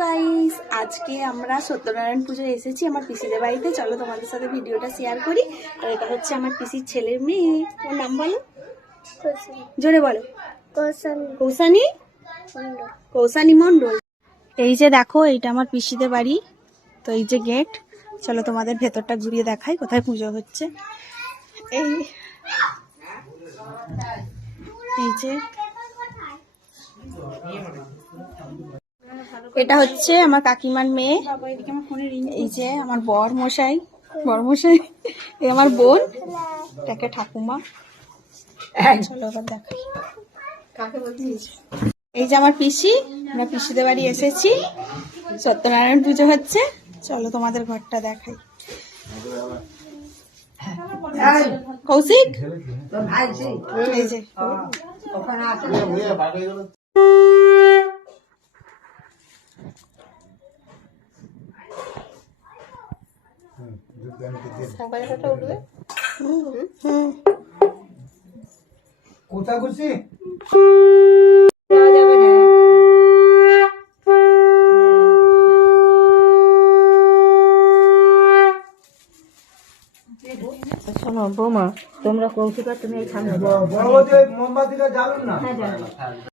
Guys, আজকে আমরা সত্যনারায়ণ পুজোয় এসেছি আমার পিসিদের বাড়িতে। চলো তোমাদের সাথে ভিডিওটা শেয়ার করি। আর এটা হচ্ছে আমার পিসির ছেলের মেয়ে। ওর নাম বলো, জোরে বলো। কৌসানী, কৌসানী মণ্ডল। এই যে দেখো, এইটা আমার পিসিদের বাড়ি। তো এই যে গেট। চলো তোমাদের ভেতরটা ঘুরিয়ে দেখাই কোথায় পুজো হচ্ছে। এই যে এটা হচ্ছে আমার কাকিমার মেয়ে। এই যে আমার বর মশাই, এই আমার বোন, এটাকে ঠাকুমা। চলো এবার দেখাই। এই যে আমার পিসি, আমরা পিসিদের বাড়ি এসেছি, সত্যনারায়ণ পুজো হচ্ছে। চলো তোমাদের ঘরটা দেখাই। কৌশিক, এই যে শোনো বৌমা, তোমরা কৌশিক তুমি এই সামনে মোমবাতিটা জ্বালুন না।